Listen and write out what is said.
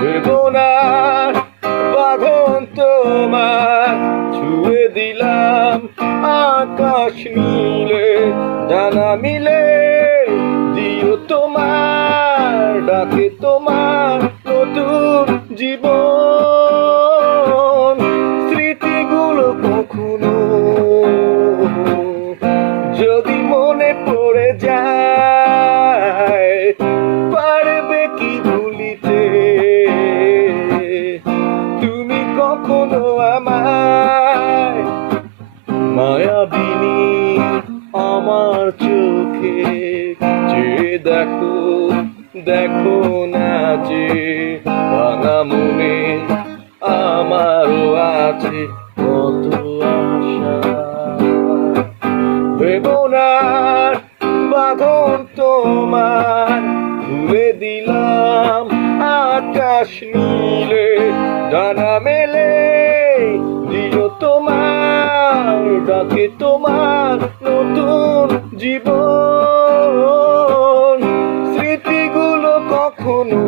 বেদনার বাঁধন তোমার ছুঁয়ে দিলাম আকাশ নীলে ডানা মিলে দিও তোমার ডাকে তোমার নতুন জীবন স্মৃতিগুলো কখনো যদি মনে পড়ে যায় পারবে কি ভুলিতে তুমি কখনো আমায় মায়াবিনী আমার চোখে যে দেখো দেখো না যে ভাঙা মনে আমারও আছে কত আশা বেদনার বাঁধন তোমার খুলে দিলাম আকাশ নীলে ডানা মেলে দিও তোমার ডাকে তোমার নতুন জীবন স্মৃতিগুলো কখনো